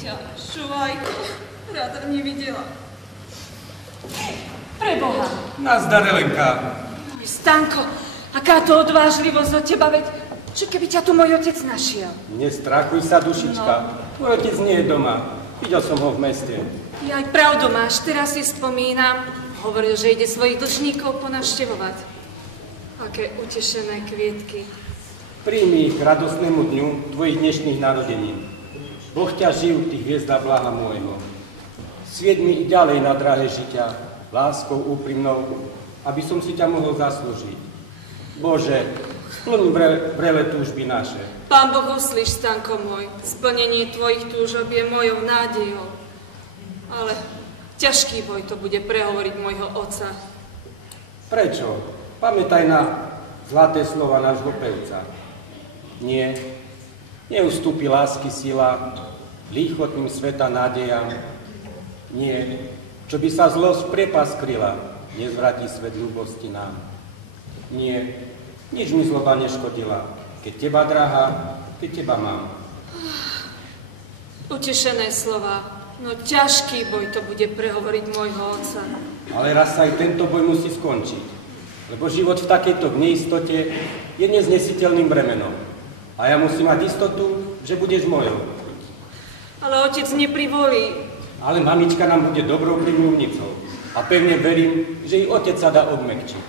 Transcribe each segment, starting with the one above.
ťa, Šuvajko, rada nevidela. Preboha. Nazdar, Helenka. Stanko, aká to odvážlivosť od teba, veď čo keby ťa tu môj otec našiel? Nestrachuj sa, dušička. Môj otec nie je doma. Videl som ho v meste. Ja aj pravdu máš, teraz si spomínam. Hovoril, že ide svojich dlžníkov ponavštevovať. Aké utešené kvietky. Príjmi ich k radostnému dňu tvojich dnešných narodenín. Boh ťa živ, ty hviezda blaha môjho. Svieť mi i ďalej na dráhe žitia, láskou úprimnou, aby som si ťa mohol zaslúžiť. Bože, splň vrele túžby naše. Pán Boh, uslíš, Stanko môj, splnenie tvojich túžob je mojou nádejou. Ale ťažký boj to bude prehovoriť môjho otca. Prečo? Pamätaj na zlaté slova nášho pevca. Nie, neustúpi lásky sila, líchotným sveta nádejam. Nie, čo by sa zlosť prepas kryla, nezvratí svet ľúbosti nám. Nie, nič mi zloba neškodila, keď teba, drahá, keď teba mám. Utešené slova, no ťažký boj to bude prehovoriť môjho otca. Ale raz sa aj tento boj musí skončiť, lebo život v takejto neistote je neznesiteľným bremenom. A ja musím mať istotu, že budeš mojou. Ale otec neprivolí. Ale mamička nám bude dobrou prímluvnicou. A pevne verím, že i otec sa dá odmäkčiť.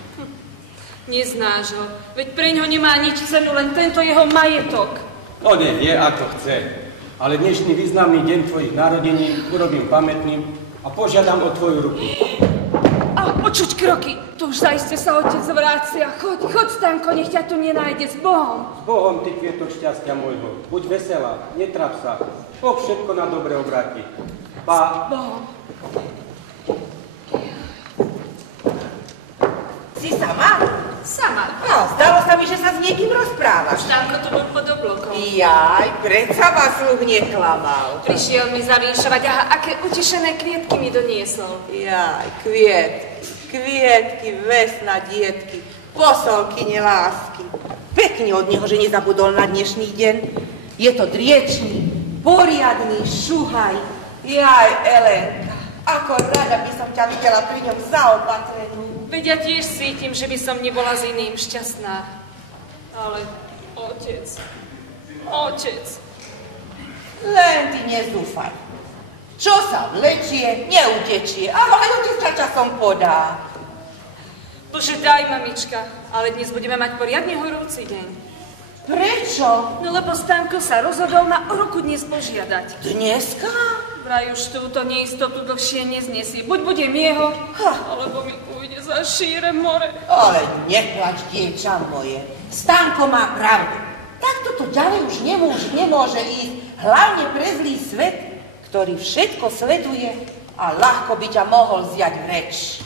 Neznáš ho, veď preňho nemá nič cenu, len tento jeho majetok. On nevie, ako chce. Ale dnešný významný deň tvojich narodení urobím pamätným a požiadam o tvoju ruku. A počuť kroky, to už zaiste sa otec vrácia. Choď, Stanko, nech ťa tu nenájde s Bohom. S Bohom, ty kvietok šťastia môjho. Buď veselá, netrap sa. Boh všetko na dobre obráti. Pa. S Bohom. Si sama? Sama. No, zdalo sa mi, že sa s niekým rozprávaš. Stanko to bol pod oblokom. Jaj, predsa vás sluh neklamal. Prišiel mi zavinšovať, aha, aké utešené kvietky mi doniesol. Jaj, kvietky, vesna dietky, posolkyne lásky. Pekne od neho, že nezabudol na dnešný deň. Je to driečný, poriadny šuhaj. Jaj, Elenka, ako rada by som ťa videla pri ňom zaopatrenú. Veď ja tiež cítim, že by som nebola s iným šťastná. Ale otec. Len ty nezúfaj. Čo sa vlečie, neutečie, ale aj otec ťa časom podá. Bože, daj, mamička, ale dnes budeme mať poriadne horúci deň. Prečo? No lebo Stanko sa rozhodol ma o ruku dnes požiadať. Dneska? Vraj už túto neistotu dlhšie neznesie. Buď budem jeho, alebo mi ujde za šíre more. Ale neplač, dievča moje. Stanko má pravdu. Takto to ďalej už nemôže ísť. Hlavne pre zlý svet, ktorý všetko sleduje a ľahko by ťa mohol vziať reč.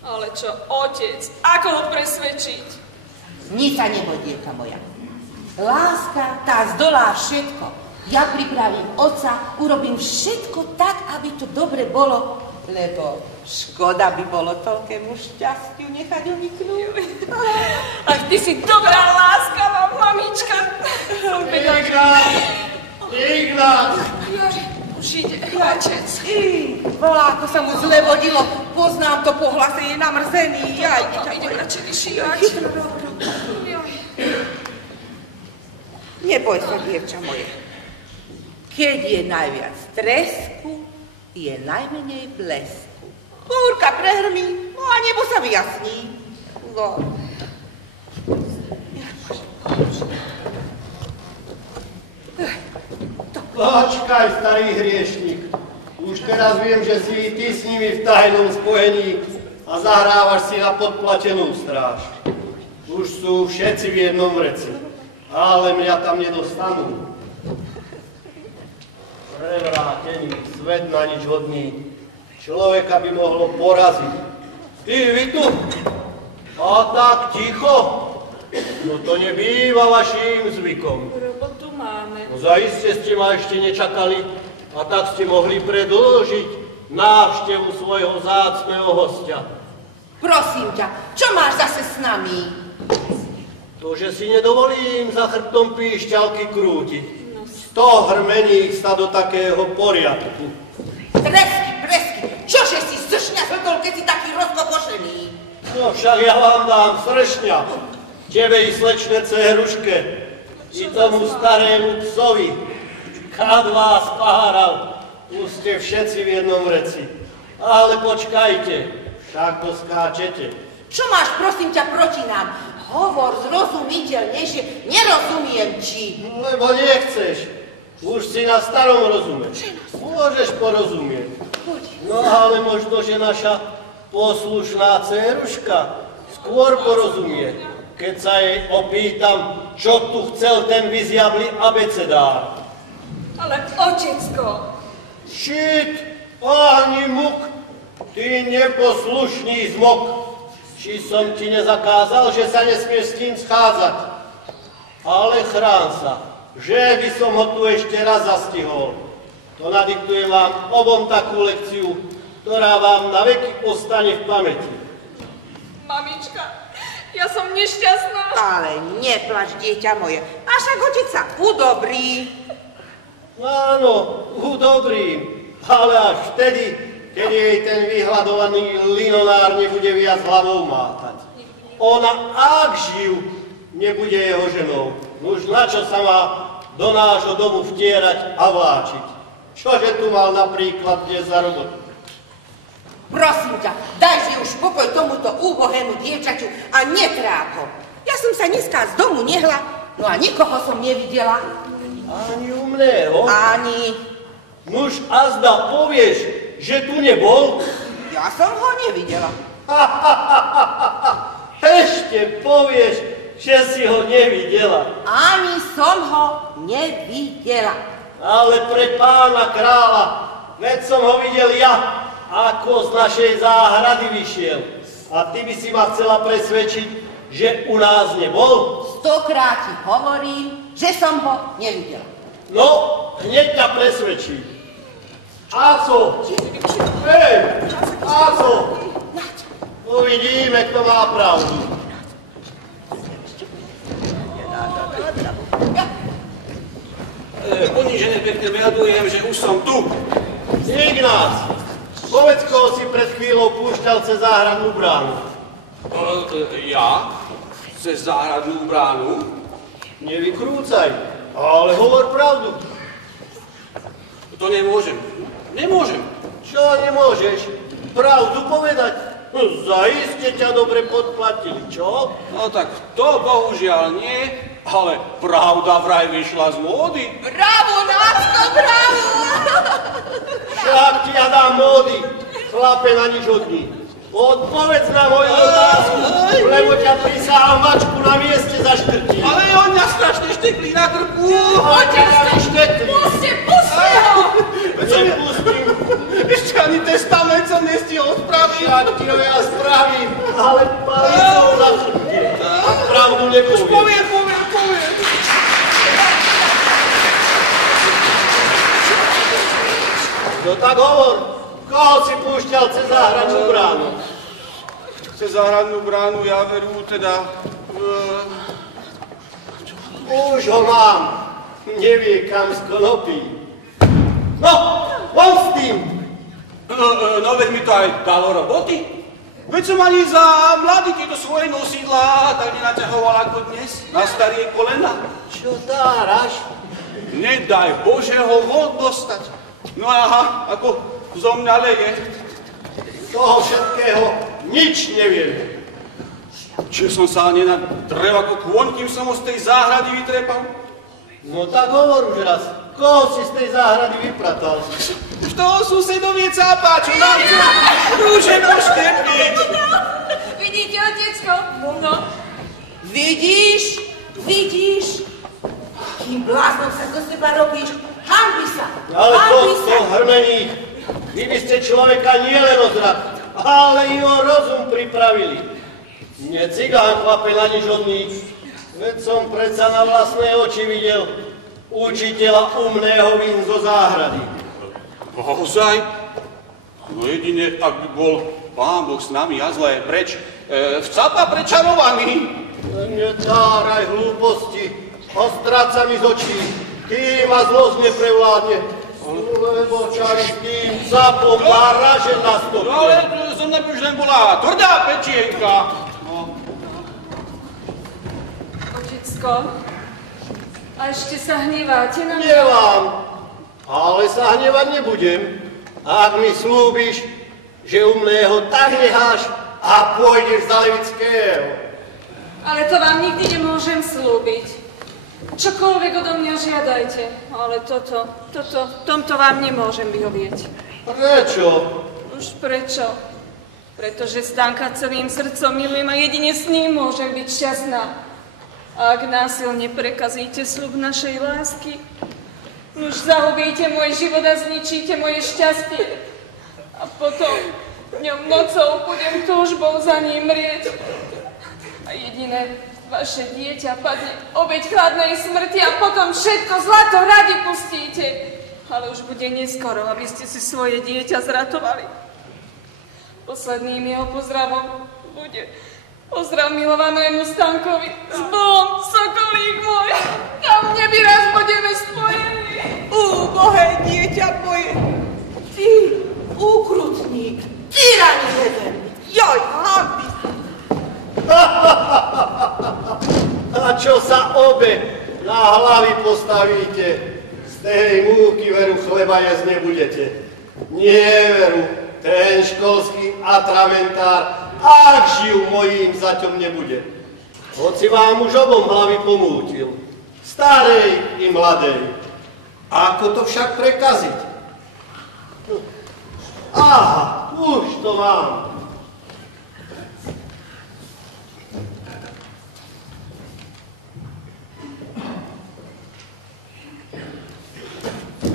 Ale čo, otec, ako ho presvedčiť? Nič sa neboj, dievka moja. Láska, tá zdolá všetko. Ja pripravím otca, urobím všetko tak, aby to dobre bolo, lebo škoda by bolo toľkému šťastiu nechať uniknúť. Ach, ty si dobrá, láskavá mamička. Ignác! Už ide, otec. Volá, ako sa mu zle vodilo. Poznám to po hlase, je namrzený. Idem radšej vyšívať. Neboj sa, dievča moje. Keď je najviac tresku, je najmenej blesku. Búrka prehrmí, no a nebo sa vyjasní. No. Počkaj, starý hriešnik. Už teraz viem, že si ty s nimi v tajnom spojení a zahrávaš si na podplatenú stráž. Už sú všetci v jednom vreci, ale mňa tam nedostanú. Prevrátený, svet na nič hodný, človeka by mohlo poraziť. Ty, vy tu? A tak ticho? No to nebýva vaším zvykom. Robotu máme. No zaiste ste ma ešte nečakali a tak ste mohli predĺžiť návštevu svojho vzácneho hostia. Prosím ťa, čo máš zase s nami? To, že si nedovolím za chrbtom píšťalky krútiť. No To hrmení sa do takého poriadku. Tresky, čože si sršňa zhodol, keď si taký rozkokošený? No však ja vám dám sršňa, tebe i slečne céhruške, i tomu starému psovi. Kad vás páral, už ste všetci v jednom reci. Ale počkajte, však poskáčete. Čo máš, prosím ťa, proti nám? Hovor zrozumiteľnejšie, nerozumiem ti. Lebo nechceš. Už si na starom rozume. Môžeš porozumieť. No ale možno, že naša poslušná dceruška skôr porozumie, keď sa jej opýtam, čo tu chcel ten vyzjavlý abecedár. Ale otecko. Šit, páni muk, ty neposlušný zmok. Či som ti nezakázal, že sa nesmieš s tým schádzať. Ale chrán sa, že by som ho tu ešte raz zastihol. To nadiktujem vám obom takú lekciu, ktorá vám na veky ostane v pamäti. Mamička, ja som nešťastná. Ale neplač, dieťa moje. A však otec sa udobrí. Áno, udobrím, ale až vtedy, keď jej ten vyhľadovaný linonár nebude viac hlavou mátať. Ona, ak živ, nebude jeho ženou. Už na čo sa má do nášho domu vtierať a vláčiť? Čože tu mal napríklad dnes za robotu? Prosím ťa, dajže už pokoj tomuto úbohému dievčaťu a netráp ho. Ja som sa dneska z domu nehla, no a nikoho som nevidela. Ani u mného? Ani. Nuž azda povieš, že tu nebol? Ja som ho nevidela. Ešte povieš, že si ho nevidela. Ani som ho nevidela. Ale pre pána kráľa, veď som ho videl ja, ako z našej záhrady vyšiel. A ty by si ma chcela presvedčiť, že u nás nebol? 100-krát ti hovorím, že som ho nevidela. No, hneď ťa presvedčím. Aco! Hej, Aco! Uvidíme, kto má pravdu. Ponížené pekne vyjadujem, že už som tu. Ignác, povedz, koho si pred chvíľou púšťal cez záhradnú bránu. Ja? Cez záhradnú bránu? Nevykrúcaj, ale hovor pravdu. To nemôžem. Nemôžem. Čo nemôžeš? Pravdu povedať? Zaiste ťa dobre podplatili, čo? No tak to bohužiaľ nie, ale pravda vraj vyšla z módy. Bravo, Nácko, bravo! Však ti ja dám módy, chlape na nič od ní. Odpovedz na moju otázku, lebo ťa prisahám mačku na mieste zaškrtí. Ale on mňa strašne šteklí na krku. Poďte na štekli. Puste ho! Nepustím. Ešte ani testament som nestihol spraviť. Však ti ho ja spravím, ale palicou na chrbte. A pravdu nepoviem. Poviem. No tak hovor, koho si púšťal cez záhradnú bránu? Cez záhradnú bránu ja veru teda... Už ho mám. Nevie, kam z konopí. No, von s tým. No veď mi to aj dalo roboty. Veď som ani za mladý tieto svoje nosidlá tak nenaťahoval ako dnes na starie kolena. Čo dáraš? Nedaj Bože ho von dostať. No aha, ako zo mňa leje. Z toho všetkého nič neviem. Čiže som sa nenadrel ako kôň, kým som ho z tej záhrady vytrepal? No tak hovor už raz. Koho si z tej záhrady vypratal? Už toho susedovi cápa, čo nám chce rúže poštepliť. Vidíte, otecko? No. Vidíš? Kým bláznom sa do seba robíš, hanbi sa! Ale to hrmení, vy by ste človeka nielen o zrak, ale i o rozum pripravili. Nie cigán, chlape, na nič od nich. Veď som predsa na vlastné oči videl učiteľa umného vín zo záhrady. Ozaj? No jedine, ak by bol Pán Boh s nami a zlé preč, vcapa prečarovaný. Netáraj hlúposti, ostráť sa mi z očí. kým ma zlosť neprevládne. Lebo čaj s tým capom váraže na stopne. No ale som už len bola tvrdá pečienka. No. Otecko, a ešte sa hneváte na mňa? Nevám, ale sa hnevať nebudem, ak mi slúbiš, že u mného tak necháš a pôjdeš za Levického. Ale to vám nikdy nemôžem slúbiť. Čokoľvek odo mňa žiadajte, ale tomto vám nemôžem vyhovieť. Prečo? Už prečo? Pretože Stanka celým srdcom milujem a jedine s ním môžem byť šťastná. A ak násilne prekazíte sľub našej lásky, už zahubíte môj život a zničíte moje šťastie. A potom dňom nocou budem túžbou za ním mrieť. A jediné vaše dieťa padne obeť chladnej smrti a potom všetko zlato radi pustíte. Ale už bude neskoro, aby ste si svoje dieťa zratovali. Posledným jeho pozdravom bude pozdrav milovanému Stankovi. S Bohom, sokolík môj, kam v nebi raz budeme spojení. Úbohé dieťa moje, ty, úkrutník, tyraní jeden, joj, hambi. A čo sa obe na hlavy postavíte, z tej múky veru chleba jesť nebudete. Nie veru, ten školský atramentár, ak živ mojím zaťom nebude. Hoci vám už obom hlavy pomútil, starej i mladej. Ako to však prekaziť? Aha, už to mám.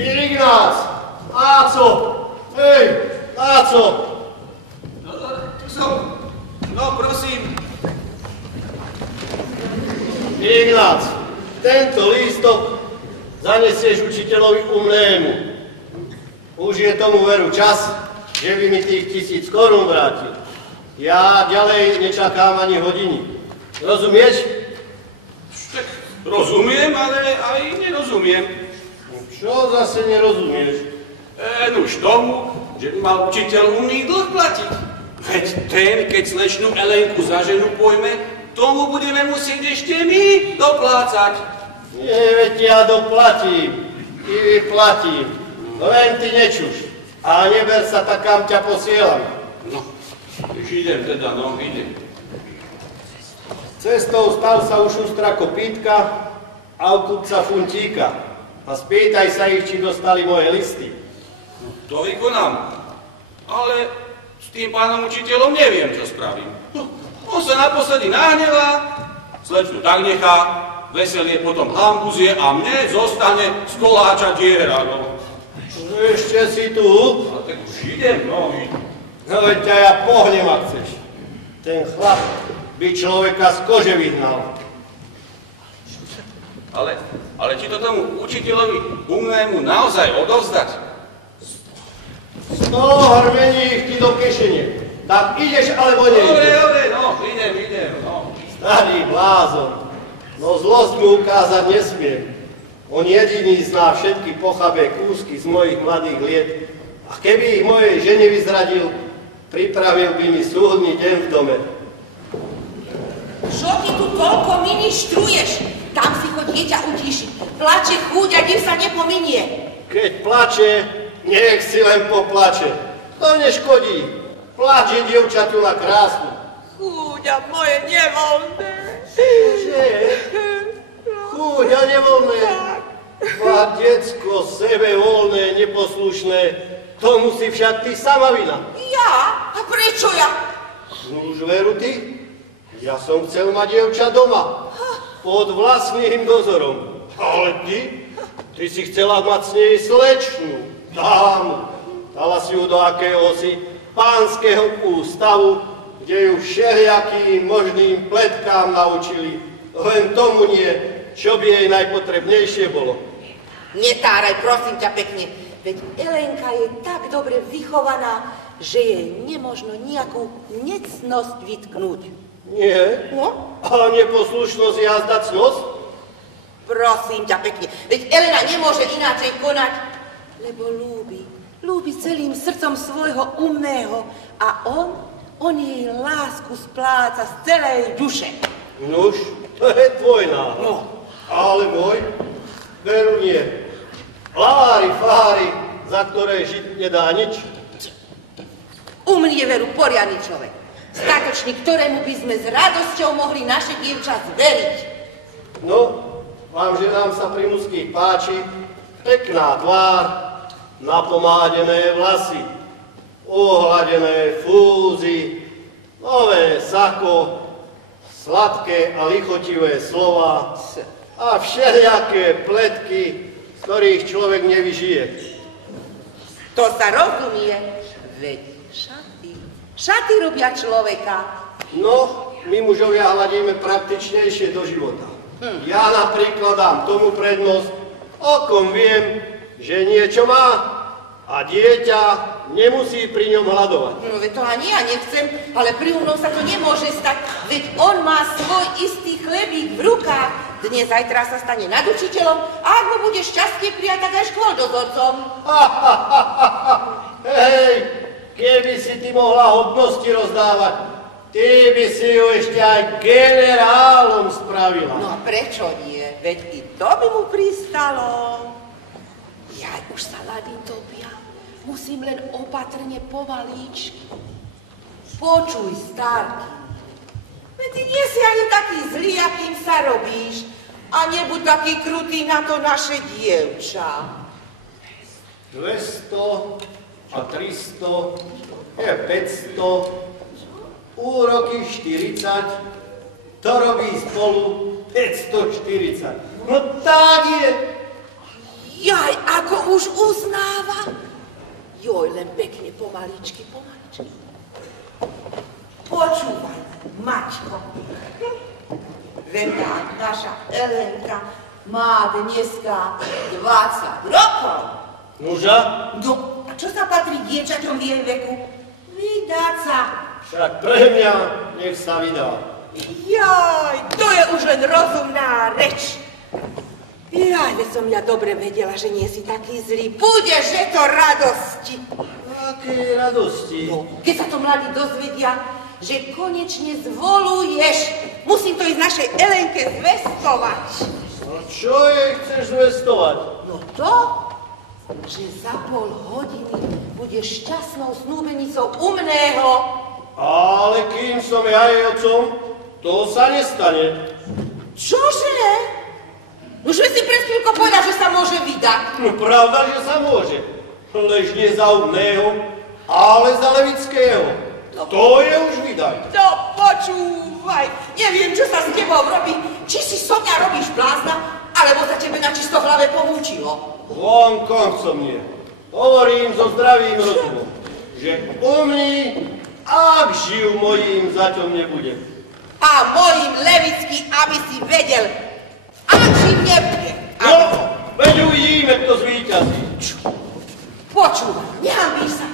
Ignác! Láco! Hej, Láco! Tu som. No, prosím. Ignác, tento lístok zanesieš učiteľovi umnému. Už je tomu veru čas, že by mi tých 1000 korún vrátil. Ja ďalej nečakám ani hodiny. Rozumieš? Tak rozumiem, ale aj nerozumiem. Čo zase nerozumieš? Nuž tomu, že by mal učiteľ umný dlh platiť. Veď ten, keď slečnú Elenku za ženu pojme, tomu budeme musieť ešte my doplácať. Nie, veď ja doplatím. I vyplatím. Len ty nečuš. A neber sa tak, kam ťa posielam. No, už idem teda, no, idem. Cestou stav sa u šustra Kopítka a u kupca Funtíka. A spýtaj sa ich, či dostali moje listy. No, to vykonám. Ale s tým pánom učiteľom neviem, čo spravím. No, on sa naposledy nahnevá, slečnu tak nechá, veselie potom hambuzie a mne zostane z koláča diera, no. Ešte si tu? Ale tak už idem, no, idem. No veď ťa ja pohnem, ak chceš. Ten chlap by človeka z kože vyhnal. Ale či to tomu učiteľovi umnému naozaj odovzdať? 100 hrmení ti do kešene. Tak ideš, alebo nejdeš? Dobre, no, idem, no. Starý blázon. No zlosť mu ukázať nesmiem. On jediný zná všetky pochabé kúsky z mojich mladých liet. A keby ich mojej žene vyzradil, pripravil by mi súhodný deň v dome. Čo ty tu toľko ministruješ? Tam si ho dieťa utíši. Plače chúďa, kým sa nepominie. Keď plače, nech si len poplače. To neškodí. Plače dievčatu na krásnu. Chúďa moje nevoľné. Čože? Chúďa nevoľné. Má decko sebevoľné, neposlušné. Tomu si však ty sama vina. Ja? A prečo ja? Už veru ty? Ja som chcel mať dievča doma. Pod vlastným dozorom. Ale ty si chcela mať s nej slečnú, dámu. Dala si ju do akéhosi pánskeho ústavu, kde ju všelijakým možným pletkám naučili. Len tomu nie, čo by jej najpotrebnejšie bolo. Netáraj, prosím ťa pekne. Veď Elenka je tak dobre vychovaná, že jej nemožno nejakú necnosť vytknúť. Nie? No? A neposlušnosť jazdať nos? Prosím ťa pekne, veď Elena nemôže ináčej konať, lebo ľúbi celým srdcom svojho umného a on jej lásku spláca z celej duše. Nuž, to je tvoj náhľad. No. Ale môj, veru nie. Lári, fári, za ktoré žiť nedá nič. Umný je veru poriadny človek. Statočný, ktorému by sme s radosťou mohli naše dievča zveriť. No, vám ženám sa pri mužských páči pekná tvár, napomádené vlasy, uhladené fúzy, nové sako, sladké a lichotivé slova a všelijaké pletky, z ktorých človek nevyžije. To sa rozumie, veď šaty robia človeka. No, my mužovia hľadíme praktičnejšie do života. Ja napríklad dám tomu prednosť, o kom viem, že niečo má a dieťa nemusí pri ňom hľadovať. No veď to ani ja nechcem, ale pri mnou sa to nemôže stať, veď on má svoj istý chlebík v rukách. Dnes, zajtra sa stane nad učiteľom a ak mu bude šťastie prijať, tak aj škôldozorcom. Hej, keby si ty mohla hodnosti rozdávať, ty by si ju ešte aj generálom spravila. No a prečo nie? Veď i to by mu pristalo. Jaj, už sa lady topia. Musím len opatrne povalíčky. Počuj, starky. Veď ty nie si ani taký zlý, akým sa robíš. A nebuď taký krutý na to naše dievča. 200 a 300 je 500, úroky 40, to robí spolu 540. No tak je. Jaj, ako už uznáva. Joj, len pekne, pomaličky. Počúvaj, Mačko. Veď naša Elenka má dneska 20 rokov. Nuža? No, a čo sa patrí dievčaťom v jej veku? Vydať sa. Však pre mňa nech sa vydá. Jaj, to je už len rozumná reč. Jaj, veď som ja dobre vedela, že nie si taký zlý. Budeš, že to radosti. Aké radosti? No, keď sa to mladí dozvedia, že konečne zvoluješ, musím to ísť našej Elenke zvestovať. A čo jej chceš zvestovať? No to, že za pol hodiny budeš šťastnou snúbenicou umného. Ale kým som ja jej otcom, to sa nestane. Čože? Už si pred chvíľkou povedal, že sa môže vydať. No pravda, že sa môže. Lež nie za umného, ale za Levického. To je už vydaj. To počúvaj, neviem, čo sa s tebou robí. Či si so mňa robíš blázna, alebo sa tebe na čisto hlave pomúčilo. Von koncom nie. Hovorím so zdravým rozumom, že umný, ak živ mojím zaťom nebude. A mojím Levický, aby si vedel, ak živ nebude. No, veď uvidíme, kto zvíťazí. Počúvaj, nehambíš sa.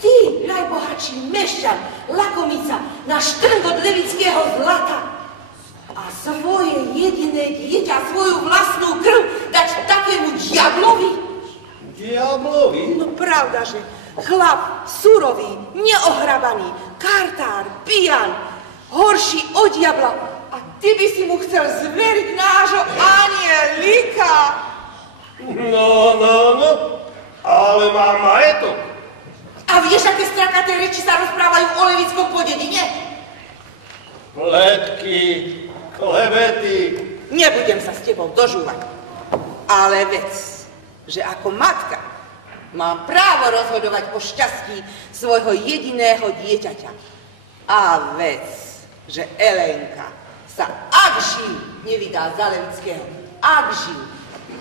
Ty, najbohatší mešťan, lakomica, náš trngot levického zlata. A svoje jediné dieťa, svoju vlastnú krv dať takému diablovi? Diablovi? No pravda, že chlap surový, neohrabaný, kartár, pijan, horší od diabla. A ty by si mu chcel zveriť nášho anielika. No, ale má majetok. A vieš, aké strakaté reči sa rozprávajú o levickom podedine? Pletky, klebety. Nebudem sa s tebou dožúvať. Ale vec, že ako matka mám právo rozhodovať o šťastí svojho jediného dieťaťa. A vec, že Elenka sa ak živ nevydá za Levického. Ak živ,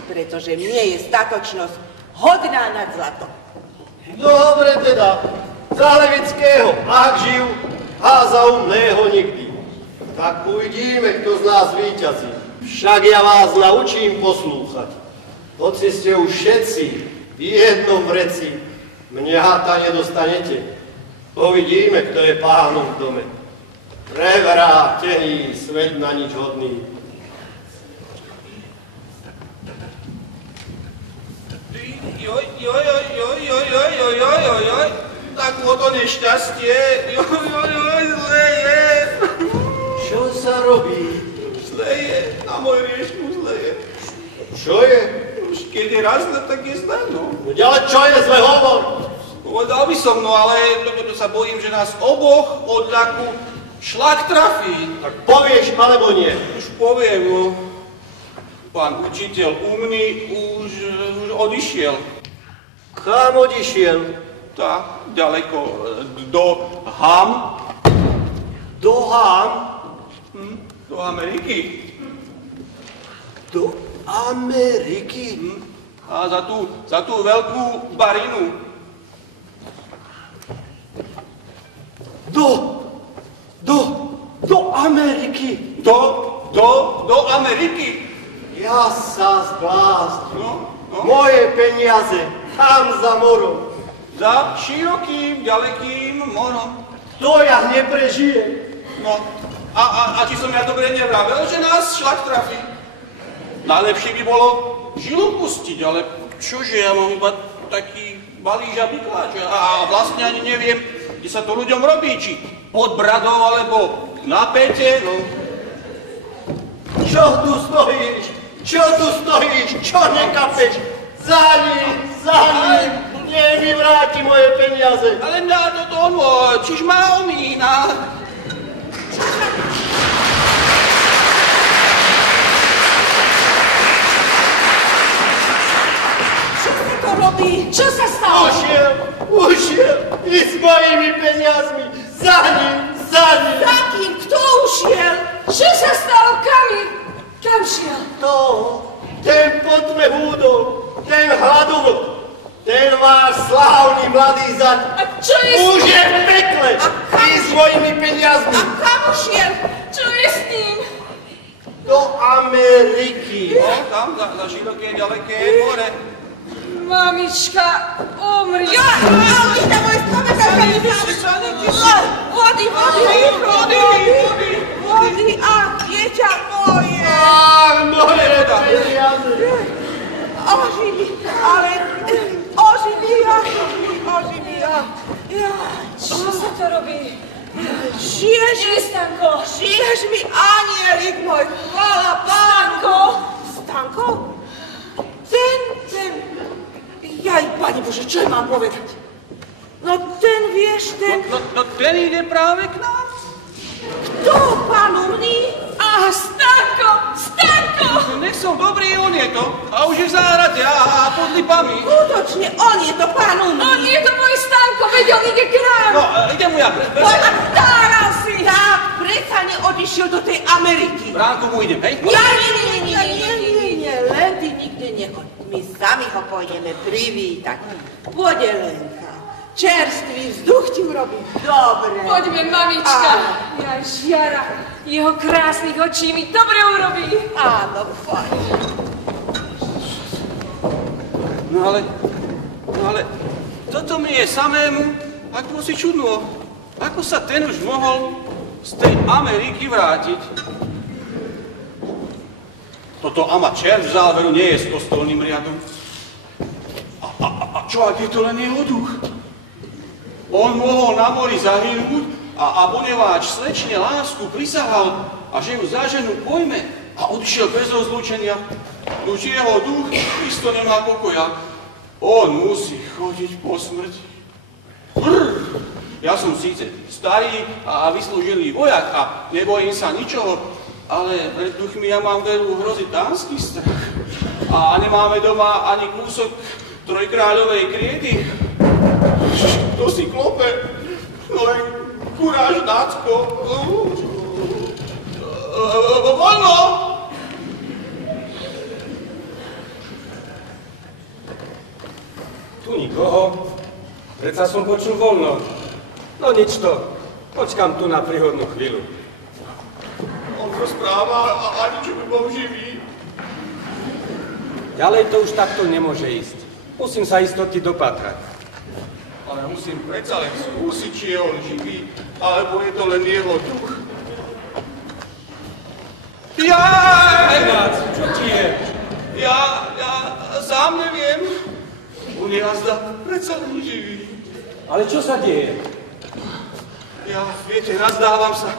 pretože mne je statočnosť hodná nad zlato. Dobre teda, za Levického, ak živ, a za umného nikdy. Tak uvidíme, kto z nás víťazí. Však ja vás naučím poslúchať. Hoci ste už všetci v jednom vreci, mňahata nedostanete. Uvidíme, kto je pánom v dome. Prevrátený, svet na nič hodný. Joj, takúto nešťastie, zle je. Čo sa robí? Zle je, na môj riešnu zle je. Čo je? Už keď je raz zle, tak je zle, no. Ale čo je zle, hovor? Povedal by som, no ale sa bojím, že nás oboch od ľaku šlak trafí. Tak povieš, alebo nie? Už poviem, no. Pán učiteľ umný už odišiel. Kam odišiel? Tak, ďaleko, do Ham. Do Ham? Do Ameriky. Do Ameriky? A za tú veľkú barinu. Do Ameriky? Do Ameriky. Ja sa zblázním. No. Moje peniaze, tam za morom. Za širokým, ďalekým morom. To ja neprežijem. No, a či som ja dobre nevravel, že nás šlak trafí? Najlepšie by bolo žilu pustiť, ale čože, ja mám iba taký balíž a bykláč a vlastne ani neviem, kde sa to ľuďom robí, či pod bradou, alebo na pete, no. Čo tu stojíš? Čo nekapeš? Za ním, nie mi vráti moje peniaze. Ale mňa to tomu, čiž má omína. Čo sa to robí? Čo sa stalo? Ušiel, i s mojimi peniazmi. Za ním. Za kým? Kto ušiel? Čo sa stalo, Kam šiel? Ten pod tme húdol, ten hladovod, ten váš slávny mladý zad. A čo je Už je v pekle, i s mojimi peniazmi. A kam ušiel? Čo je s ním? Do Ameriky. No, tam, za široké, ďaleké more. Mamička, umri. Ale ide môj Vody a dieťa moje. Moje peniaze. Oživí. Čo sa to robí? Stanko. Žiješ mi, anielik môj, chvála Pánu. Stanko? Ten. Jaj, Pane Bože, čo mám povedať? No ten, vieš, ten... No ten ide práve k nám. Kto, Pán umný? Aha, Stanko! Nech som dobrý, on je to. A už je v záhrade a pod lipami. Skutočne, on je to, Pán umný. On je to môj Stanko, veď on ide k nám. No, idem mu ja. Poď, a staral si. Tak, predsa neodišiel do tej Ameriky. Bránku mu idem, hej? Nie, len ty nikde nechoď. My sami ho pôjdeme privítať. Pôjde Lenka. Čerstvý vzduch ti urobí dobre. Poďme, mamička. Ja žiara, jeho krásnych očí mi dobre urobí. Áno, poď. No ale, toto mi je samému, ako si čudno. Ako sa ten už mohol z tej Ameriky vrátiť? Toto amačer v záveru nie je s kostolným riadom. A čo, ak je to len jeho duch? On mohol na mori zahynúť a poneváč slečne lásku prisahal a že ju za ženu pojme a odišiel bez rozlúčenia. Už jeho duch isto nemá pokoja. On musí chodiť po smrti. Ja som síce starý a vyslúžený vojak a nebojím sa ničoho, ale pred duchmi ja mám veľú hrozitánsky strach. A nemáme doma ani kúsok trojkráľovej kriedy. To si klope, len kuráž nácko. Voľno! Tu nikoho. Predsa som počul voľno. No nič to. Počkám tu na príhodnú chvíľu. On rozpráva a ani čo by bol živý. Ďalej to už takto nemôže ísť. Musím sa istoty dopatrať. Ale musím predsa len skúsiť, či je on živý, alebo je to len jeho duch. Iváč, čo ti je? Ja sám neviem. mne azda predsa len živý. Ale čo sa deje? Ja, viete, nazdávam sa,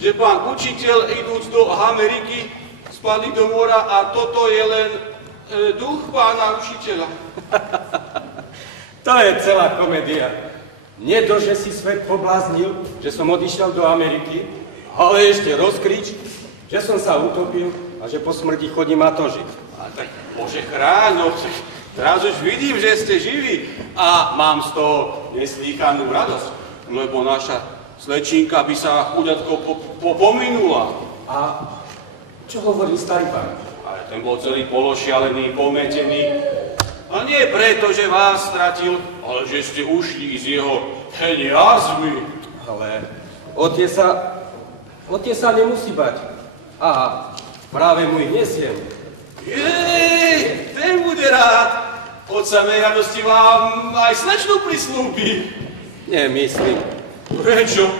že pán učiteľ, idúc do Ameriky, spadli do mora a toto je len duch pána učiteľa. To je celá komédia. Nie to, že si svet pobláznil, že som odišiel do Ameriky, ale ešte rozkrič, že som sa utopil a že po smrti chodím a tožiť. A tak, Bože chráň, no, teraz už vidím, že ste živí a mám z toho neslýchanú radosť, lebo naša slečinka by sa chudátko pominula. A čo hovorí starý pán? Ale ten bol celý pološialený, pometený. A nie preto, že vás stratil, ale že ste ušli z jeho peniazmi. Ale otec sa nemusí bať. A práve mu ich nesiem. Jej, ten bude rád. Od samej radosti vám aj slečnu prislúbi. Nemyslím. Prečo?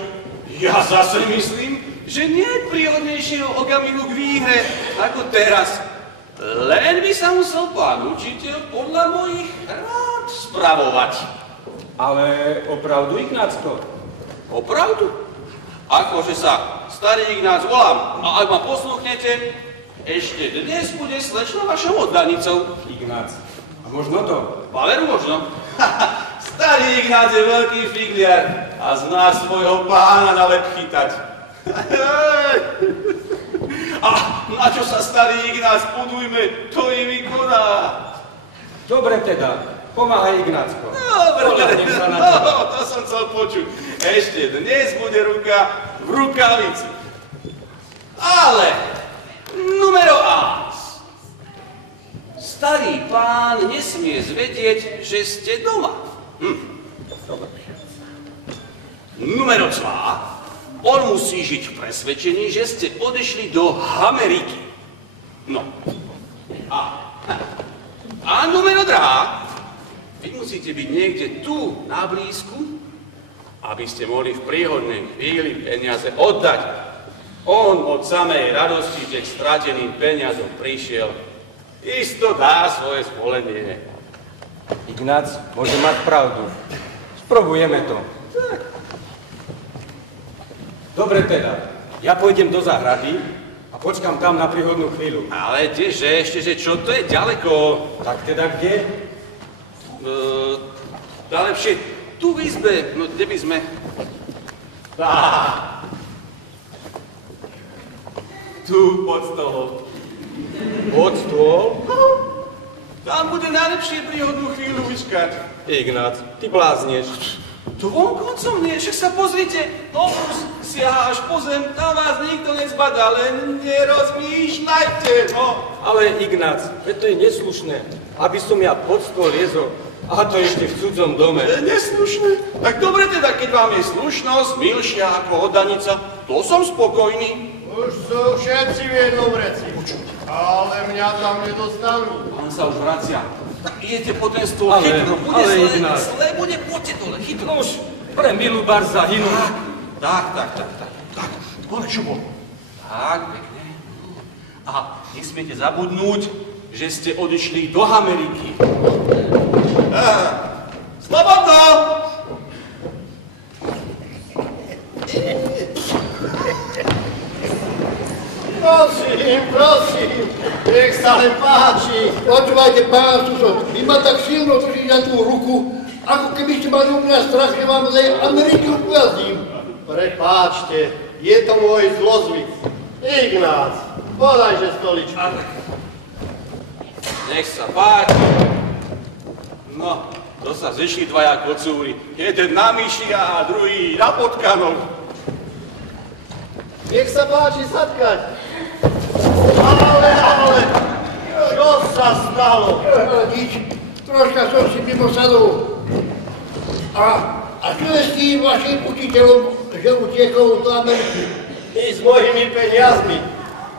Ja zase myslím, že nie je príhodnejšieho okamihu k výhre ako teraz. Len by sa musel pán učiteľ podľa mojich rád spravovať. Ale opravdu, Ignácko? Opravdu? Akože sa starý Ignác volám a ak ma posluchnete, ešte dnes bude slečna vašou oddanicou. Ignác. A možno to? Ale možno. Starý Ignác je veľký figliar a zná svojho pána na lep chytať. A na čo sa starý Ignác podujme, to i vykoná. Dobre teda, pomáhaj, Ignácko. Dobre, to som chcel počuť. Ešte dnes bude ruka v rukavici. Ale, numero ás. Starý pán nesmie zvedieť, že ste doma. Numero 2. On musí žiť v presvedčení, že ste odešli do Ameriky. No. A numero 2. Vy musíte byť niekde tu, na blízku, aby ste mohli v príhodnej chvíli peniaze oddať. On od samej radosti, že k strateným peniazom prišiel, isto dá svoje svolenie. Ignác môže mať pravdu. Sprobujeme to. Dobre teda, ja pôjdem do záhrady a počkám tam na príhodnú chvíľu. Ale kdeže, ešte, že čo to je ďaleko? Tak teda kde? Najlepšie tu v izbe, no kde by sme? Tu pod stolom. Pod stôl? Tam bude najlepšie príhodnú chvíľu vyčkať. Ignác, ty blázneš. Tu vonkoncom nie, však sa pozrite, obus siaha až po zem, tam vás nikto nezbadá, len nerozmýšľajte, no. Ale Ignác, to je neslušné, aby som ja pod stôl liezol, a to ešte v cudzom dome. Neslušné? Tak dobre teda, keď vám je slušnosť milšia ako oddanica, to som spokojný. Už sú všetci v jednom reci, ale mňa tam nedostanú. Pán sa už vracia. Tak idete po ten stôl Ale- chytro, bude ale zle, Ignác. zle bude, poďte dole, chytro. Už pre milú bar zahynú. Tak, ale čo bol? Tak, pekne. A nesmiete zabudnúť, že ste odišli do Ameriky. Slobodno! Prosím, nech sa len páči. Počúvajte, pán susod, vy ma tak silno držíte na tú ruku, ako keby ste mali u mňa strach, že vám z Ameriky ujazdím. Prepáčte, je to môj zlozvyk. Ignác, podajže stoličku. Nech sa páči. No, to sa zešli dvaja kocúri. Jeden na myši a druhý na potkanov. Nech sa páči sadkať. Ale, čo sa stalo? Nič, troška som si mimo sadol. A čo je s tým vašim učiteľom, že utiekol do Ameriky? I s mojimi peniazmi,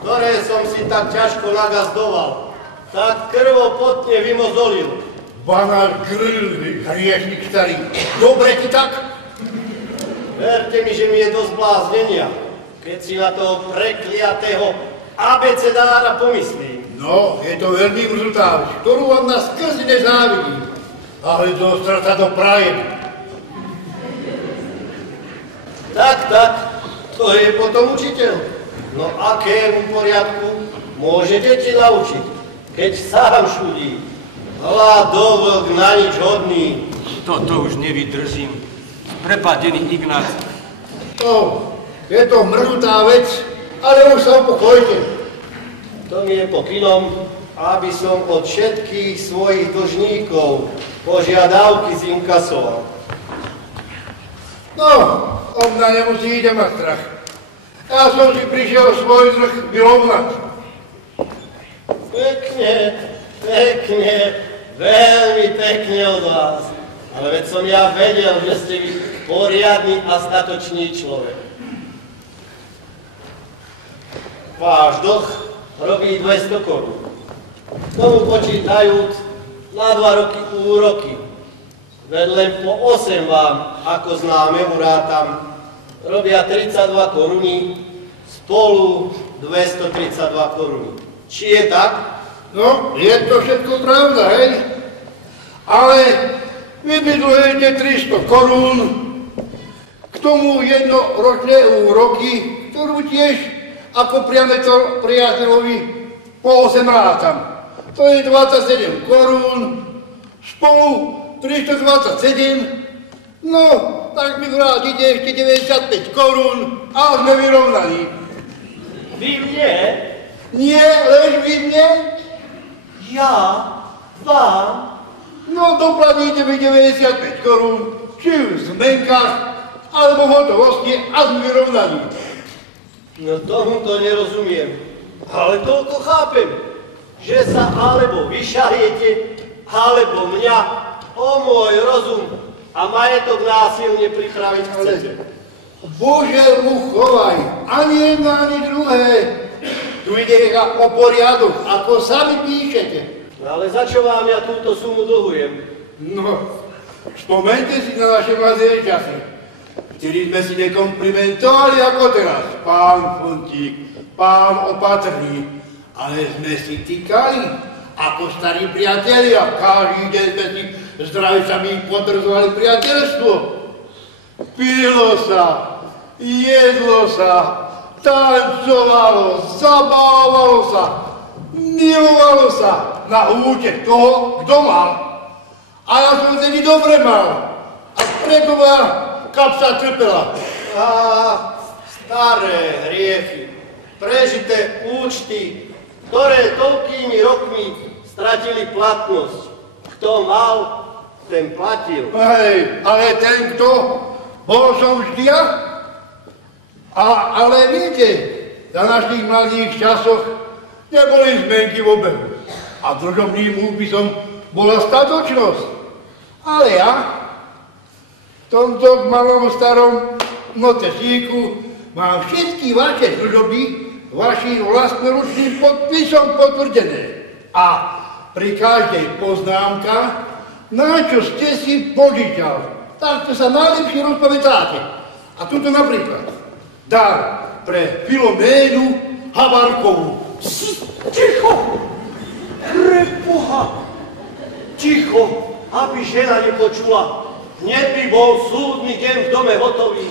ktoré som si tak ťažko nagazdoval, tak krvopotne vymozolil. Banár grill, hriešnik starý. Dobre ti tak? Verte mi, že mi je dosť bláznenia, keď si na toho prekliatého abecedára pomyslím. No, je to veľmi mrzutá vec, ktorú vám na skrz nezávidím. ale do srdca to prajem. Tak, to je potom učiteľ. No akému poriadku môže deti naučiť, keď sám šudí? Hladovlk na nič hodný. Toto už nevydržím. Prepadený Ignác. No, je to mrnutá vec, ale už sa upokojte. To mi je pokynom, aby som od všetkých svojich dlžníkov požiadavky zinkasoval. No, o mňa nemusíte mať strach. Ja som si prišiel svoj dlh vyrovnať. Pekne, veľmi pekne od vás. Ale veď som ja vedel, že ste vy poriadny a statočný človek. Váš dlh robí 200 korún. Tomu počítajúc na 2 roky úroky. Veď len po 8 vám, ako známe, urátam, robia 32 koruny, spolu 232 koruny. Či je tak? No, je to všetko pravda, hej? Ale vy mi dlujete 300 korún, k tomu jednoročné úroky, ktorú tiež ako priateľovi po 8 rátam. To je 27 korún, spolu 327, no, tak mi vrátite ešte 95 korún a sme vyrovnaní. Vy mne? Nie, lež vy mne? Ja? Vám? No, doplatíte mi 95 korún, či už v zmenkách, alebo v hotovosti a sme vyrovnaní. No tomu to nerozumiem, ale toľko chápem, že sa alebo vyšariete, alebo mňa o môj rozum a majetok násilne pripraviť chcete. Bože mu chovaj, ani jedno, ani druhé. Tu ide o poriadok, ako sami píšete. No ale za čo vám ja túto sumu dlhujem? No, spomente si na naše mladé časy, kedy sme si nekomplimentovali ako teraz, pán Fontík, pán Opatrný, ale sme si týkali ako starí priatelia. Každý deň sme si zdravicami potvrzovali priateľstvo. Pilo sa, jedlo sa, tancovalo, zabávalo sa, milovalo sa na účet toho, kto mal. A ja som tedy dobre mal. A preto ma kapsa trpela. Á, staré hriechy, prežité účty, ktoré toľkými rokmi stratili platnosť. Kto mal, ten platil. Hej, ale ten kto? Bol som vždy ja? Ale viete, za našich mladých časoch neboli zmenky v obehu. A dlžobným úpisom bola statočnosť. Ale ja v tomto malom starom notesíku mám všetky vaše dlžoby vašim vlastnoručným podpisom potvrdené. A pri každej poznámka, na čo ste si požičal, tak to sa najlepšie rozpamätáte. A tuto napríklad dar pre Filoménu Havarkovú. Ticho! Preboha! Ticho, aby žena nepočula. Hneď by bol súdny deň v dome hotový.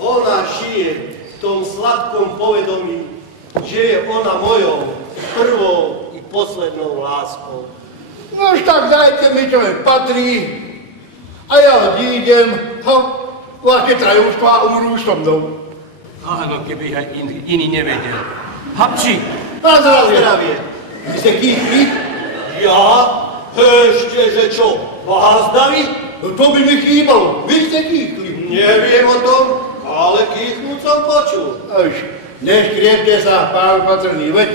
Ona žije v tom sladkom povedomí, že je ona mojou prvou i poslednou láskou. Nož tak dajte mi, čo mi patrí, a ja odídem, a vaše trajústva umrú so mnou. Áno, keby aj iný nevedel. Hapči! Na zdravie! Zdravie. Vy ste kýchli? Ja? Ešte, že čo? Vás daví? No to by mi chýbalo. Vy ste kýchli. Neviem o tom, ale kýchnúť som počul. Až, neškriepte sa, pán Patrný, veď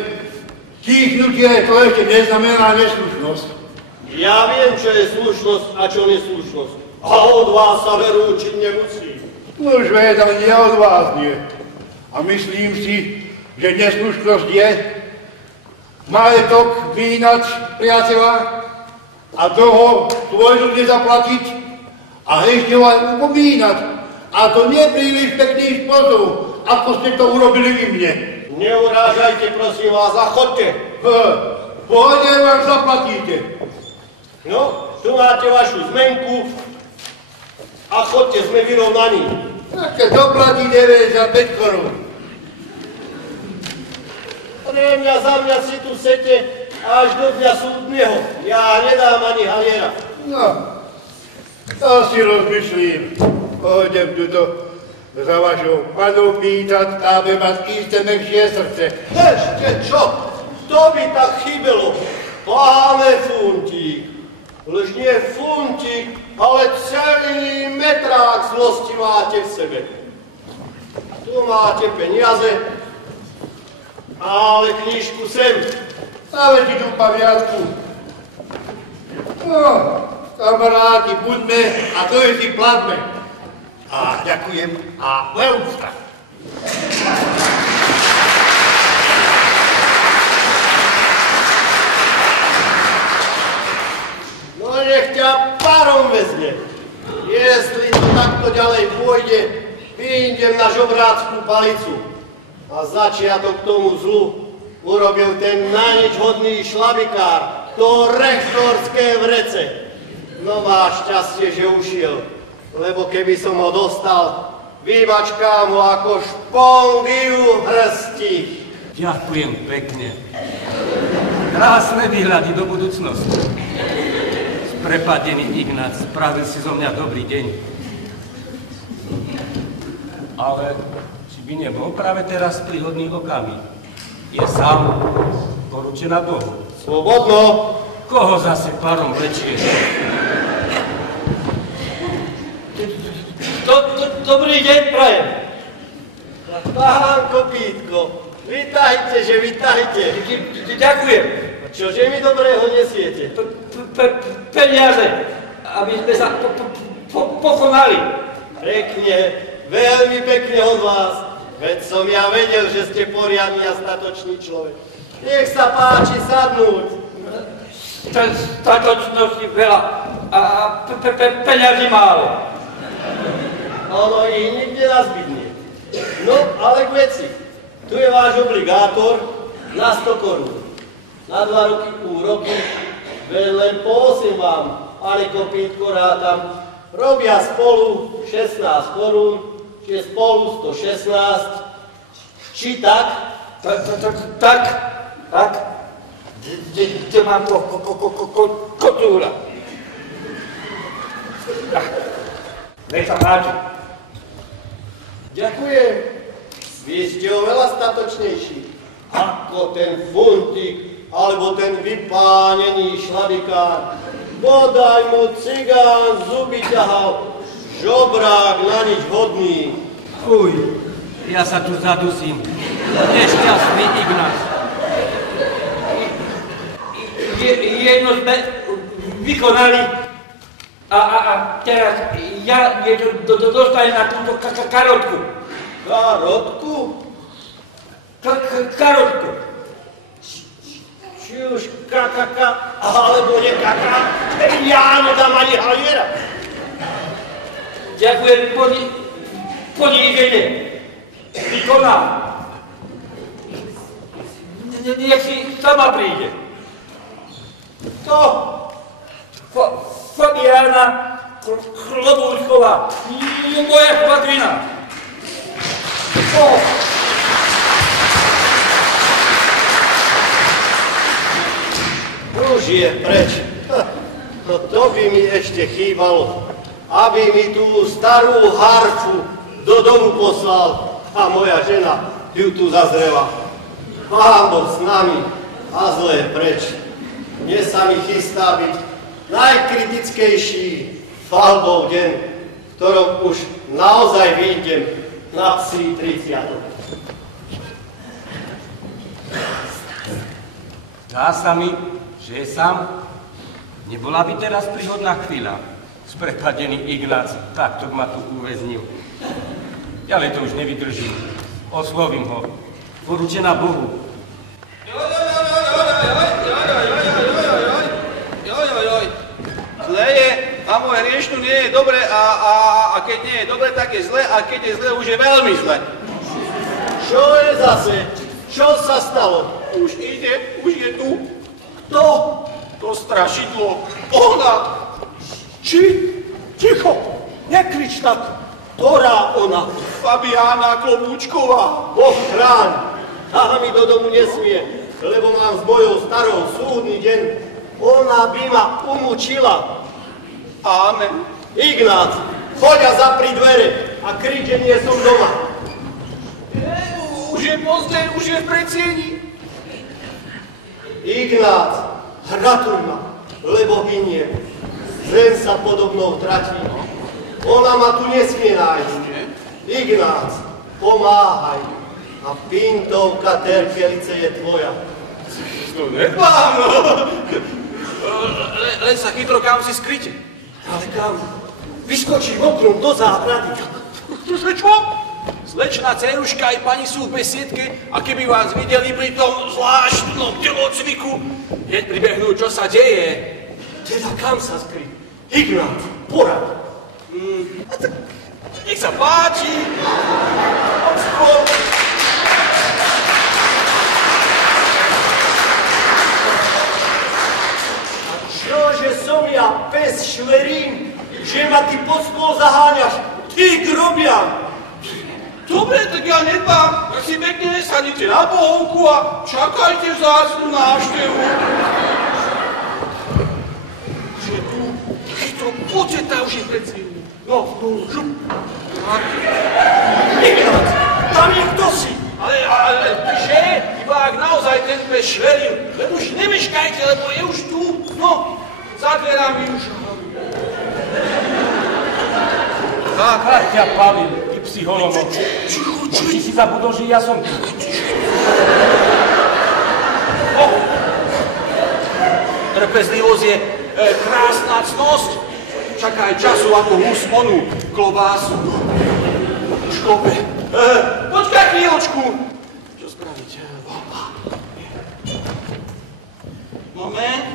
kýchnutie to ešte neznamená neslušnosť. Ja viem, čo je slušnosť a čo neslušnosť. A od vás sa veru učiť nemusí. No už veď, ale nie od vás nie. A myslím si, že neslušnosť je majetok vynať priateľa a toho svojho nezaplatiť a ešte ho aj upomínať. A to nie príliš pekný spôsob, ako ste to urobili vy mne. Neurážajte, prosím vás, a chodte. Pohode vám zaplatíte. No, tu máte vašu zmenku a chodte, sme vyrovnaní. Také doplatí 9 za 5 korún. Pre mňa za mňa si tu sete až do dňa súdneho. Ja nedám ani haliera. No, to si rozmyslím. Pôjdem tuto za vašou panou pýtať, aby mať isté mekšie srdce. Ešte čo? To by tak chybelo. Máme funtík. Lež nie funtík, ale celý metrák zlosti máte v sebe. Tu máte peniaze, ale knižku sem. Dáme ti tú pamiatku. No, kamaráti, buďme a to je si platme. A ďakujem a veľústa. No nech ťa parom vezme. Jestli to takto ďalej pôjde, vyjdem na žobráckú palicu. A začiatok tomu zlu urobil ten najnič hodný šlabikár, to rektorské vrece. No má šťastie, že ušiel, lebo keby som ho dostal, vybačkám ho ako špongiu hrsti. Ďakujem pekne. Krásne výhľady do budúcnosti. Prepadený Ignác, spravil si zo mňa dobrý deň. Ale či by nebol práve teraz príhodný okamih? Je sám, poručená Bohu. Slobodno. Koho zase parom vlečie? Dobrý deň, prajem. Pán Kopítko, vitajte, že vitajte. Ďakujem. Čože mi dobrého nesiete? Peniaze, aby sme sa pokonali. Pekne, veľmi pekne od vás. Veď som ja vedel, že ste poriadny a statočný človek. Nech sa páči sadnúť. Statočnosti veľa a peniazy málo. Ono ich nikde nazbydnie. No, ale k veci. Tu je váš obligátor na 100 korún. Na 2 roky úroky, veď len po 8 vám, ale Kopítko rátam, robia spolu 16 korún, čiže spolu 116. Či tak? Tak. Kde mám kotúra? Nech sa páči. Ďakujem. Vy ste oveľa statočnejší ako ten funtík, alebo ten vypánený šlabikár. Bodaj mu cigán zuby ťahal, žobrák na nič hodný. Uj, ja sa tu zadusím. Nešťastný Ignác. Jedno sme vykonali a teraz ja niečo dostanem na túto karotku. Karotku? Karotku. Či už kakaka, alebo nekaka, ja nedám ani haliera. Ďakujem poníženie. Vykonám. Nech si sama príde. To? Fabiána Klobúčková. Moja švagryna. Už je preč. No to by mi ešte chýbalo, aby mi tú starú harfu do domu poslal a moja žena ju tu zazrela. Pán Boh s nami a zlé preč. Dnes sa mi chystá byť najkritickejší falbov deň, v ktorom už naozaj vyjdem na psí 30. Zdá sa mi, že je sám. Nebola by teraz príhodná chvíľa. Sprepadený Ignác takto ma tu uväznil. Ďalej to už nevydržím. Oslovím ho. Poručená Bohu. Zle je a moje riešnu nie je dobre a keď nie je dobre, tak je zle a keď je zle, už je veľmi zle. Čo je zase? Čo sa stalo? Už ide, už je tu. Kto? To strašidlo. Ona Či? Ticho! Nekrič tak! Ktorá ona? Fabiána Klobúčková. Boh chráň! Tá mi do domu nesmie, lebo mám s mojou starou súdny deň. Ona by ma umúčila. Amen. Ignác, choď a zapri dvere a krič, že nie som doma. Už je pozdě, už je v predsieni. Ignác, ratuj ma, lebo hyniem. Zem sa podobnou tratí. Ona ma tu nesmie nájsť. Ignác, pomáhaj. A Pintovka Terkelice je tvoja. To nedbám, no. Len sa chytro kam si skryte. Ale kam? Vyskočím oknom do záhrady. Čo? Slečná dceruška aj pani sú v besiedke a keby vás videli pri tom zvláštnom telocviku, hneď pribehnú, čo sa deje. Teda kam sa skryť? Ignác, porad. Nech sa páči. Poď skôr. Čože som ja pes šverín, že ma ty pod stôl zaháňaš? Ty grobian! Dobre, tak ja nedbám. Tak si pekne sadnite na pohovku a čakajte vzácnu návštevu. Že tu, chytro, poďte tam už je predsiedný. No, šup. Ignác, tam je kto si? Ale, že? Iba ak naozaj ten pes šverín. Lebo už nemeškajte, lebo je už tu. No, za dverami už. Ach, ťa Pavil, ty psychologo. Či si zabudol, že ja som tu. Trpezlivosť je krásna cnosť. Čakaj času ako hus onu, klobásu. Škope. Počkaj chvíľočku. Čo spraviť? Moment.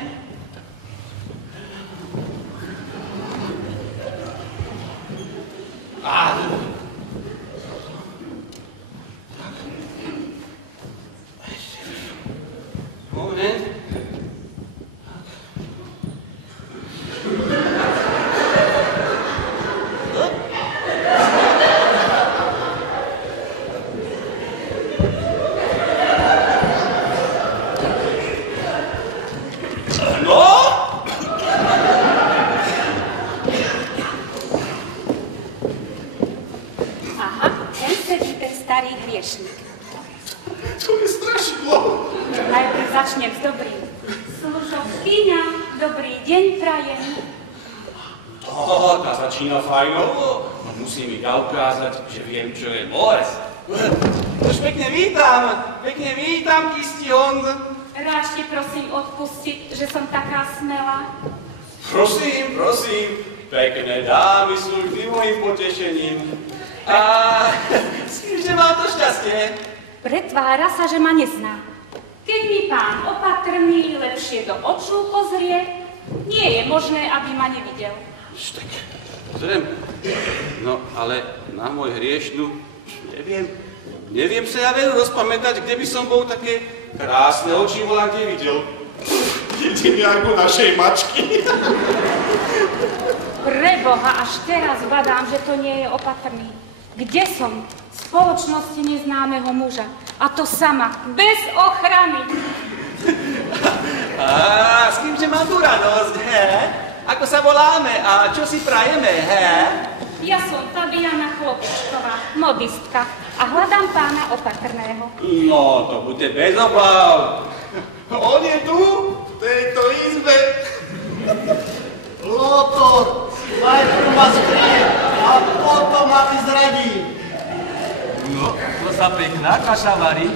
Moment. To je strašidlo. Najprv začnem s dobrým. Služobkyňa, dobrý deň prajem. Tá začína fajnovo. Musím mi ukázať, že viem, čo je mores. Už pekne vítam, Kistihond. Ráčte prosím odpustiť, že som taká smelá. Prosím, pekné dámy sú vždy mojím potešením. A s kýmže mám to šťastie? Pretvára sa, že ma nezná. Keď mi pán opatrný lepšie do očú pozrie, nie je možné, aby ma nevidel. Tak, zrem. No, ale na môj hriešnú, neviem sa ja veru rozpamätať, kde by som bol také krásne oči volá, kde videl. Jedine ako našej mačky. Preboha, až teraz badám, že to nie je opatrný. Kde som? V spoločnosti neznámeho muža. A to sama, bez ochrany. S kýmže mám tu radosť, he? Ako sa voláme a čo si prajeme, he? Ja som Fabiána Klobúčková, modistka a hľadám pána opatrného. No, to bude bez obav. On je tu, v tejto izbe. Lotor, najprv ma skrie a potom ma vyzradí. No, to sa pekná kaša varí.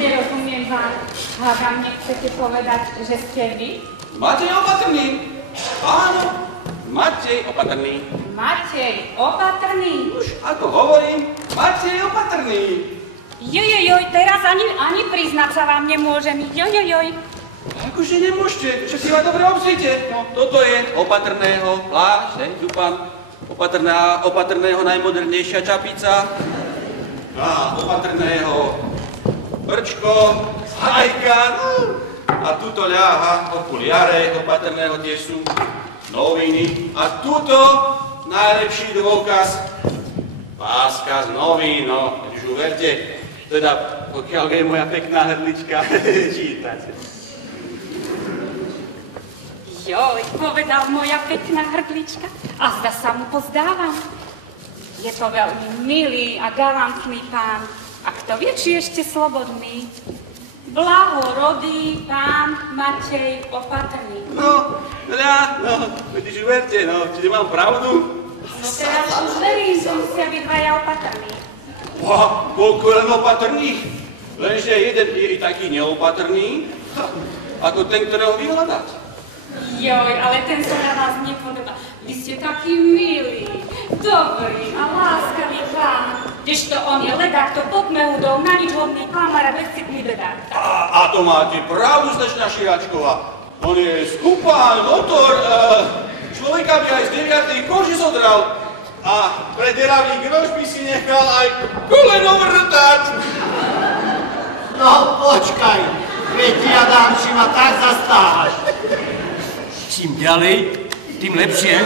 Nerozumiem vám. Hľadám, nechcete povedať, že ste vy? Matej Opatrný. Áno, Matej Opatrný. Matej Opatrný? Už ako hovorím, Matej Opatrný. Jojojoj, teraz ani priznať sa vám nemôžem. Jojojoj. Akože nemôžete, že si ma dobre obzrite. No, toto je Opatrného plášť, tu pán. Opatrného najmodernejšia čapica. A Opatrného brčko, hajka. A tuto ľaha okuliare opatrného tiež sú noviny. A tuto najlepší dôkaz páska z novín, no, keď už uverte, teda pokiaľ je moja pekná hrdlička čítať. Joj, povedal moja pekná hrdlička a zda sa mu pozdávam. Je to veľmi milý a galantný pán. A kto vie, či ešte slobodný. Blahorodý pán Matej Opatrný. No, keď už uverte, no, čiže mám pravdu? No teraz už verím, že musia byť dvaja opatrní. Koľko len opatrných? Lenže jeden je i taký neopatrný, ako ten, ktorého vyhľadať. Joj, ale ten sa na vás nepodobá. Vy ste taký milý, dobrý a láskavý pán. Kdežto on je ledák, to podmehudol, na nič hodný klamár a bezcitný bedák. A to máte pravdu, slečna Širáčková. On je skupán, motor, človeka by aj z 9. koži zodral. A pre deravý groš by si nechal aj koleno vrtať. No počkaj, veď ty, Adamči, ma tak zastávaš. Čím ďalej, tým lepšie.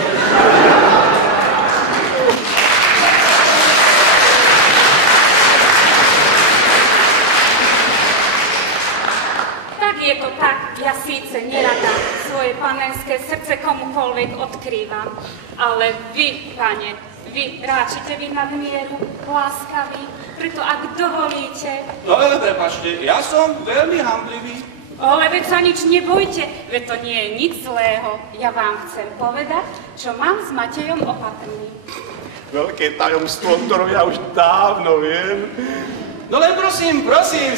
Tak je to tak, ja síce nerada svoje panenské srdce komukoľvek odkrývam, ale vy, pane, vy ráčite byť nadmieru, láskavý, preto ak dovolíte... No ale prepáčte, ja som veľmi hamblivý. Ale veď sa nič nebojte, veď to nie je nič zlého. Ja vám chcem povedať, čo mám s Matejom Opatrným. Veľké tajomstvo, ktoré ja už dávno viem. No len prosím,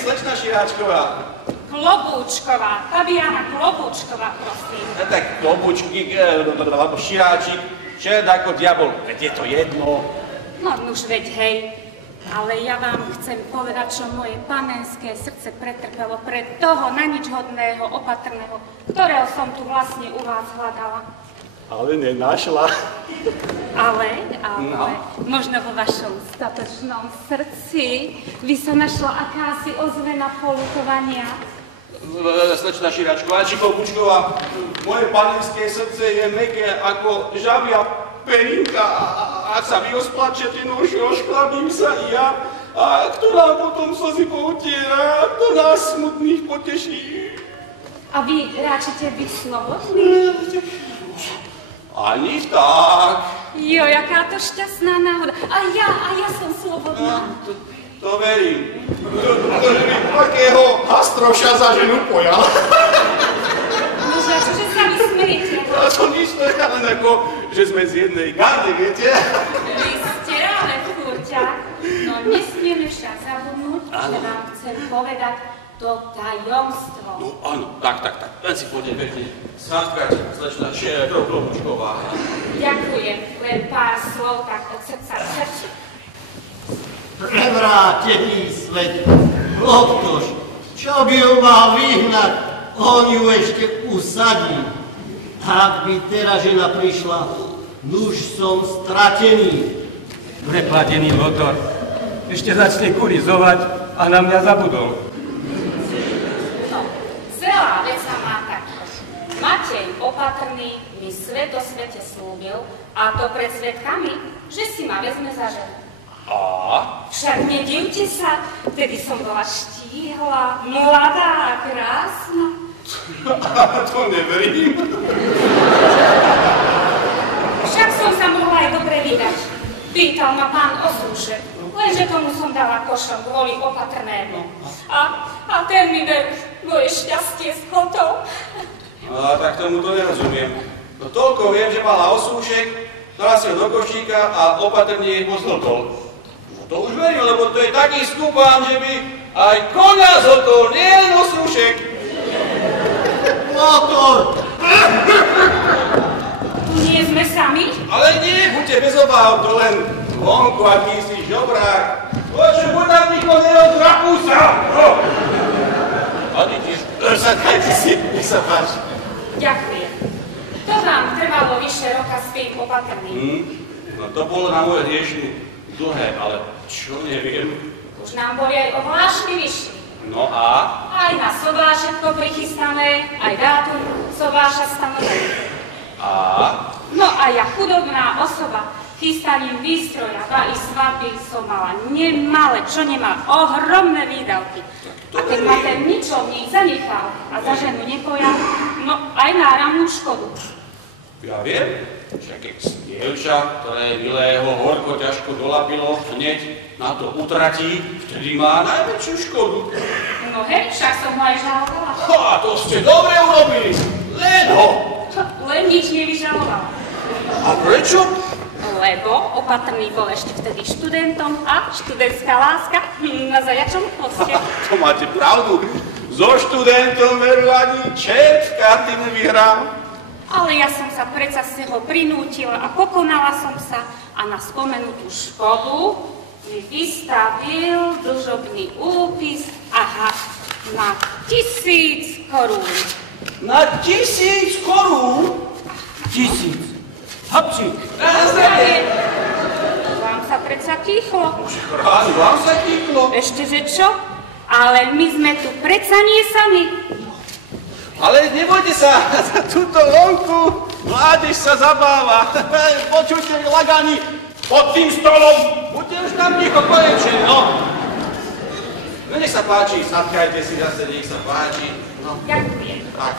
slečna Širáčková. Klobúčková, Fabiana Klobúčková, prosím. Tak Klobúčky, alebo Širáčik, čert ako diabol, veď je to jedno. No už veď hej, ale ja vám chcem povedať, čo moje panenské srdce pretrpelo pre toho na nič hodného, opatrného, ktorého som tu vlastne u vás hľadala. Ale nenašla. Ale, možno vo vašom statočnom srdci by sa našla akási ozvena poľutovania. Slečna Širáčková, či Klobúčková, moje panenské srdce je mäkké ako žabia perinka. Ak sa vy osplačete, no už oškladím sa i ja. A kto nám potom slzy poutiera, to nás smutných poteší. A vy ráčite byť slobodný? Ani tak. Jo, jaká to šťastná náhoda. A ja som slobodná. To verím. To, že by takého hastroša za ženu pojal. Nože, čože sa vy smeriete? A to nič, to je len ako, že sme z jednej gardy, viete? Vy ste ale fúrťak, no nesmieme však zabudnúť, že vám chcem povedať to tajomstvo. No áno, tak. Len si poďme pekne sladkať, slečna Klobúčková. Ďakujem, len pár slov tak od srdca k srdcu. Prevrátený svet, odkož, čo by ju mal vyhnať, on ju ešte usadí. Ak by teraz žena prišla, nuž som stratený. Preplatený motor. Ešte začne kurizovať a na mňa zabudol. No, celá vec sa má takto. Matej Opatrný mi svet o svete slúbil, a to pred svedkami, že si ma vezme za ženu. A? Však nedivte sa, vtedy som bola štíhla, mladá a krásna. To neverím. Však som sa mohla aj dobre vydať. Pýtal ma pán Osúšek, lenže tomu som dala košom kvôli Opatrnému. A ten mi moje šťastie skotol. A tak tomu to nerozumiem. No toľko viem, že mala Osúšek, dala si ho do košíka a Opatrný jej pozlotol. To už verím, lebo to je taký skupán, že by aj koňa zotol, nie len Osúšek. Motor! Nie sme sami? Ale nie, buďte bez obáv, to len vonku, aký si žobrák. Počuj, buď tam ticho, neodrapú sa! A ty tiež, zadajte si, nech sa páči. Ďakujem. To vám trvalo vyše roka s tým Opatrným. No to bolo na moje riešenie dlhé, ale čo neviem. Už nám boli aj ohlášky vyšli. No a? Aj na sobášetko prichystané, aj dátum sobáša stanovené. A? No a ja, chudobná osoba, chystaním výstroja, ba i svadby som mala nemalé, čo nemal, ohromné výdavky. A keď ma ten ničovník zanechal a za ženu nepojal, no aj náramnú škodu. Ja viem, však keď dievča, ktoré milého horko ťažko dolapilo, hneď na to utratí, vtedy má najväčšiu škodu. No hej, však som ho aj žalovala. A to ste dobre urobili, len ho. Len nič nevyžalovala. A prečo? Lebo opatrný bol ešte vtedy študentom a študentská láska na zajačom poste. To máte pravdu. So študentom veru ani čert v karty nevyhral. Ale ja som sa predsa z neho prinútila a pokonala som sa a na spomenutú škodu mi vystavil dlžobný úpis, aha, na 1000 korún. Na 1000 korún? 1000. Hapčík. Vám sa predsa kýchlo. Rád, vám sa kýchlo. Ešte, že čo? Ale my sme tu predsa nie sami. Ale nebojte sa, za túto vonku mládež sa zabáva. Počujte, lagani, pod tým stolom. Buďte už tam ticho konečne, no. No nech sa páči, sadkajte si zase, nech sa páči. No. Ďakujem. Tak.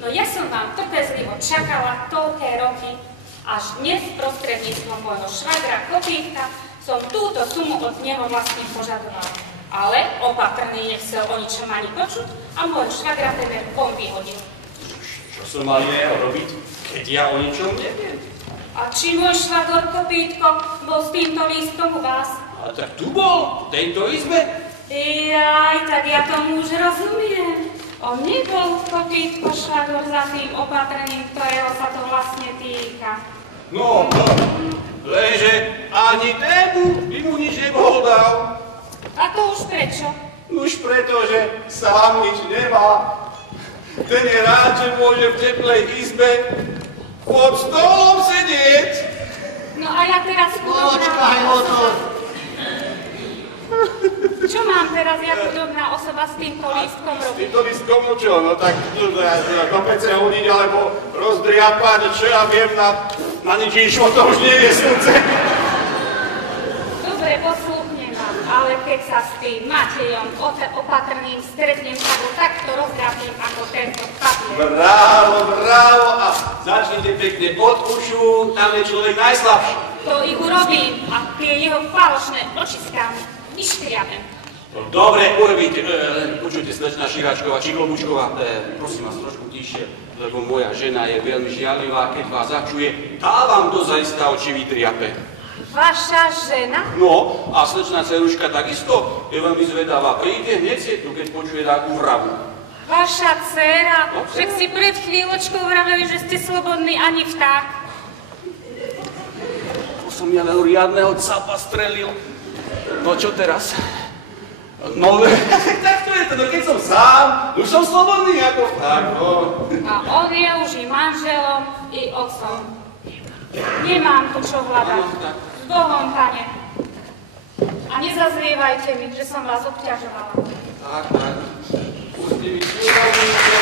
No ja som vám trpezlivo čakala toľké roky, až dnes prostredníctvom môjho švagra Kopítka som túto sumu od neho vlastne požadovala. Ale opatrný nechcel o ničom ani počuť a môj švagra temer on vyhodil. Čo som mal iného robiť, keď ja o ničom neviem? A či môj švagor Kopítko bol s týmto lístkom u vás? A tak tu bol, v tejto izbe. Jaj, tak ja tomu už rozumiem. On nebol Kopítko švagor za tým opatrením, ktorého sa to vlastne týka. No, lenže ani tému by mu nič nebol dal. A to už prečo? Už preto, že sám nič nemá. Ten je rád, že môže v teplej izbe pod stolom sedieť. No a ja teraz Počkaj, motor. Čo mám teraz ja chudobná osoba s týmto lístkom S robiť? týmto lístkom čo? No tak do pece hodiť alebo rozdriapať, čo ja viem, na nič išlo, to už nie je slunce. Dobre, poslúchnem vám, ale keď sa s tým Matejom opatrným stretnem, tak ho takto rozdrapím ako tento papier. Bravo, bravo a začnite pekne od ušu, tam je človek najslabší. To i urobím a tie jeho falošné očiská vyškriabem. No, dobre, urobíte, počujte, slečná Širáčková či Klobučková, prosím vás trošku tiššie, lebo moja žena je veľmi žiarlivá, keď vás začuje, tá vám dozajistá oči vytriape. Vaša žena? No, a slečná Ceruška takisto je veľmi zvedavá, príde hneď si tu, keď počuje takú vravu. Vaša dcéra? Však si pred chvíľočkou vraveli, že ste slobodný ani vták. To som ja len riadného capa strelil. No čo teraz? No, tak to je to, no keď som sám, už som slobodný ako vták, no. A on je už i manželom, i otcom. Nemám tu čo hľadať. S Bohom, pane. A nezazlievajte mi, že som vás obťažovala. Tak. Pusti mi slúbovníte.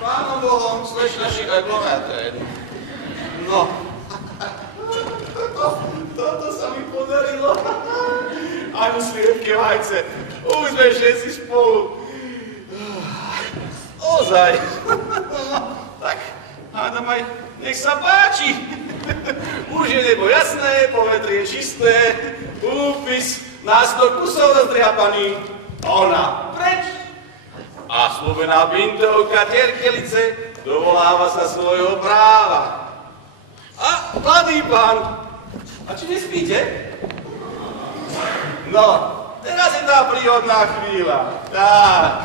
Pánom Bohom, slečna Širáčková, no. Toto sa mi podarilo. Ani sliepke vajce. Už sme všetci spolu. Ozaj. Tak, hádam aj, nech sa páči. Už je nebo jasné, povetrie čisté, úpis na 100 kusov rozdriapaný. Ona preč. A slúbená Bintovka Terkelice dovoláva sa svojho práva. A mladý pán, a či nespíte? No, teraz je tá príhodná chvíľa. Tak.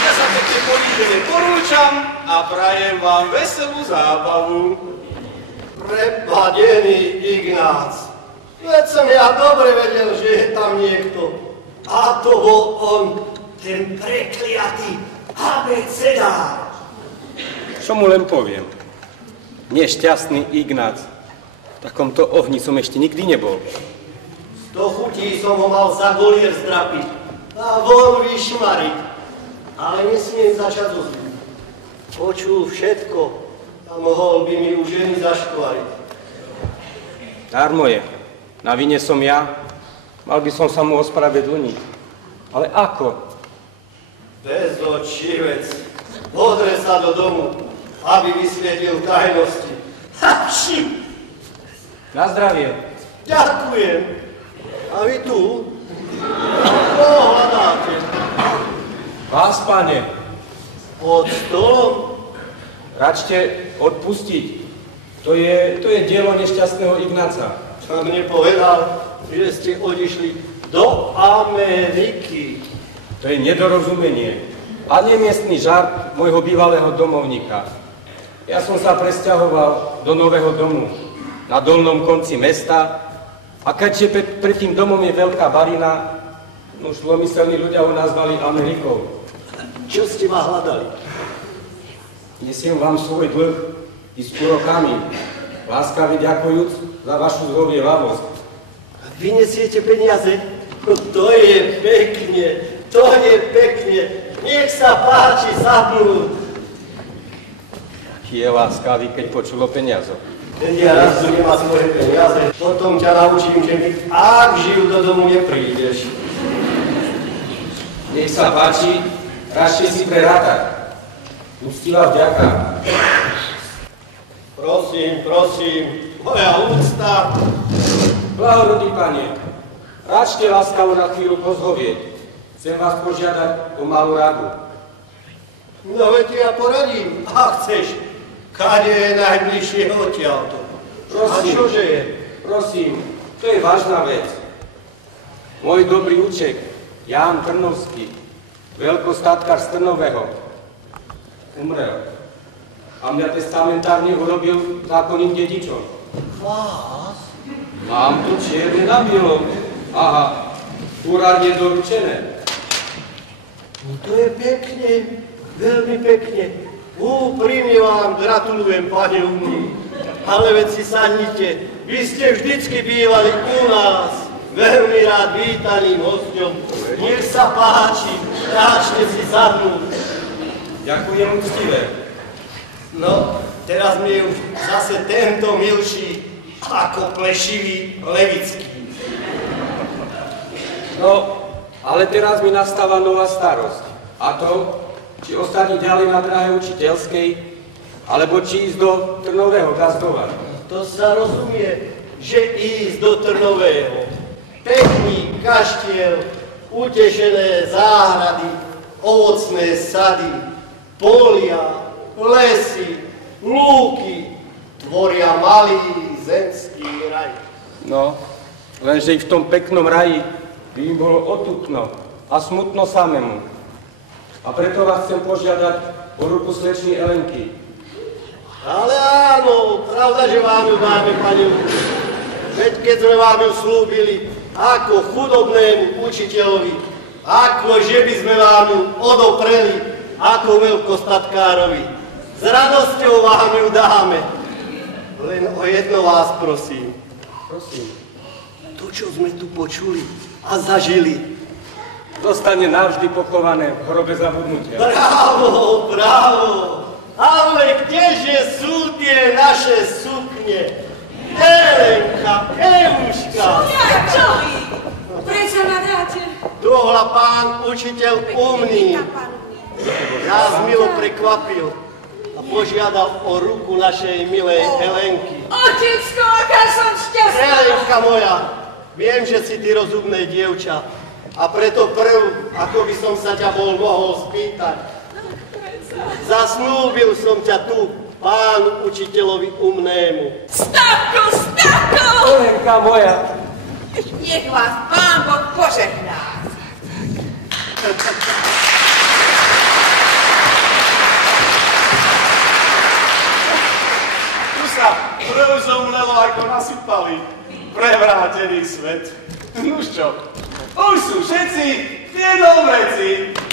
Ja sa pekne polížene porúčam a prajem vám veselú zábavu. Prepadený Ignác. Veď som ja dobre vedel, že je tam niekto. A to bol on, ten prekliatý abecedár. Čo mu len poviem? Nešťastný Ignác. V takomto ohni som ešte nikdy nebol. Do chutí som ho mal za golier zdrapiť a von vyšmariť. Ale nesmiem začať zo zlu. Počul všetko a mohol by mi už ženy zaškvariť. Darmo je. Na vine som ja. Mal by som sa mu ospravedlniť. Ale ako? Bezočivec. Podre sa do domu, aby vysvietil tajnosti. Hapši! Na zdravie. Ďakujem. A vy tu? Koho hľadáte? Vás, pane. Pod stolom? Račte odpustiť. To je dielo nešťastného Ignáca. Čo mne povedal, že ste odišli do Ameriky. To je nedorozumenie a nemiestný žart môjho bývalého domovníka. Ja som sa presťahoval do nového domu na dolnom konci mesta a keďže pred tým domom je veľká barina, už zlomyselní ľudia ho nazvali Amerikou. Čo ste ma hľadali? Nesiem vám svoj dlh i s úrokami, láskavý ďakujúc za vašu zhovievavosť. Vy nesiete peniaze? To je pekne, to je pekne. Nech sa páči sadnúť. Je láskavý, keď počul o peniazoch. Keď ja raz nemá svoje peniaze, potom ťa naučím, že my ak žijú do domu neprídeš. Nech sa páči, radšej si prerátať. Úctivá vďaka. Prosím, moja úcta. Blahorodný pane, ráčte láskavo na chvíľu pozhovieť. Chcem vás požiadať o malú radu. No veď ja poradím, ak chceš. Kade je najbližšie odtiaľto? Prosím, a čože je? Prosím, to je vážna vec. Môj dobrý uček, Ján Trnovský, veľkostatkár z Trnového, umrel. A mňa testamentárne urobil zákonným dedičom. Vás? Mám tu čierne na bielom. Aha, úradne doručené. No to je pekne, veľmi pekne. Úprimne vám gratulujem, pane umný. Ale veď si sadnite, vy ste vždycky bývali u nás. Veľmi rád vítaným hosťom. Nech sa páči, ráčte si sadnúť. Ďakujem úctivé. No, teraz mi už zase tento milší ako plešivý Levický. No, ale teraz mi nastáva nová starosť. A to, či ostať ďalej na dráhe učiteľskej, alebo či ísť do Trnového gazdovať. To sa rozumie, že ísť do Trnového. Pekný kaštiel, utešené záhrady, ovocné sady, polia, lesy, lúky, tvoria malý zemský raj. No, lenže i v tom peknom raji by im bolo otupno a smutno samému. A preto vás chcem požiadať o ruku slečny Elenky. Ale áno, pravda, že vám ju dáme, pani. Veď keď sme vám ju slúbili ako chudobnému učiteľovi, ako že by sme vám ju odopreli ako veľkostatkárovi. S radosťou vám ju dáme. Len o jedno vás prosím. Prosím. To, čo sme tu počuli a zažili, Zostane navždy pochované v hrobe zabudnutia. Bravo, bravo! Ale kdeže sú tie naše sukne? Elenka, Euška! Čo vy? Prečo nadáte? Tohla pán učiteľ umný. Nás milo prekvapil a požiadal o ruku našej milej Elenky. Otecko, aká som šťastná! Elenka moja, viem, že si ty rozumné dievča. A preto prv, ako by som sa ťa bol mohol spýtať. Zasnúbil som ťa tu, pánu učiteľovi umnému. Stavko, Stavko! Elenka moja. Nech vás pán Boh požehná. Tu sa prv zomlelo, ako nasypali. Prevrátený svet. Nuž čo? Už sú všetci v jednom vreci.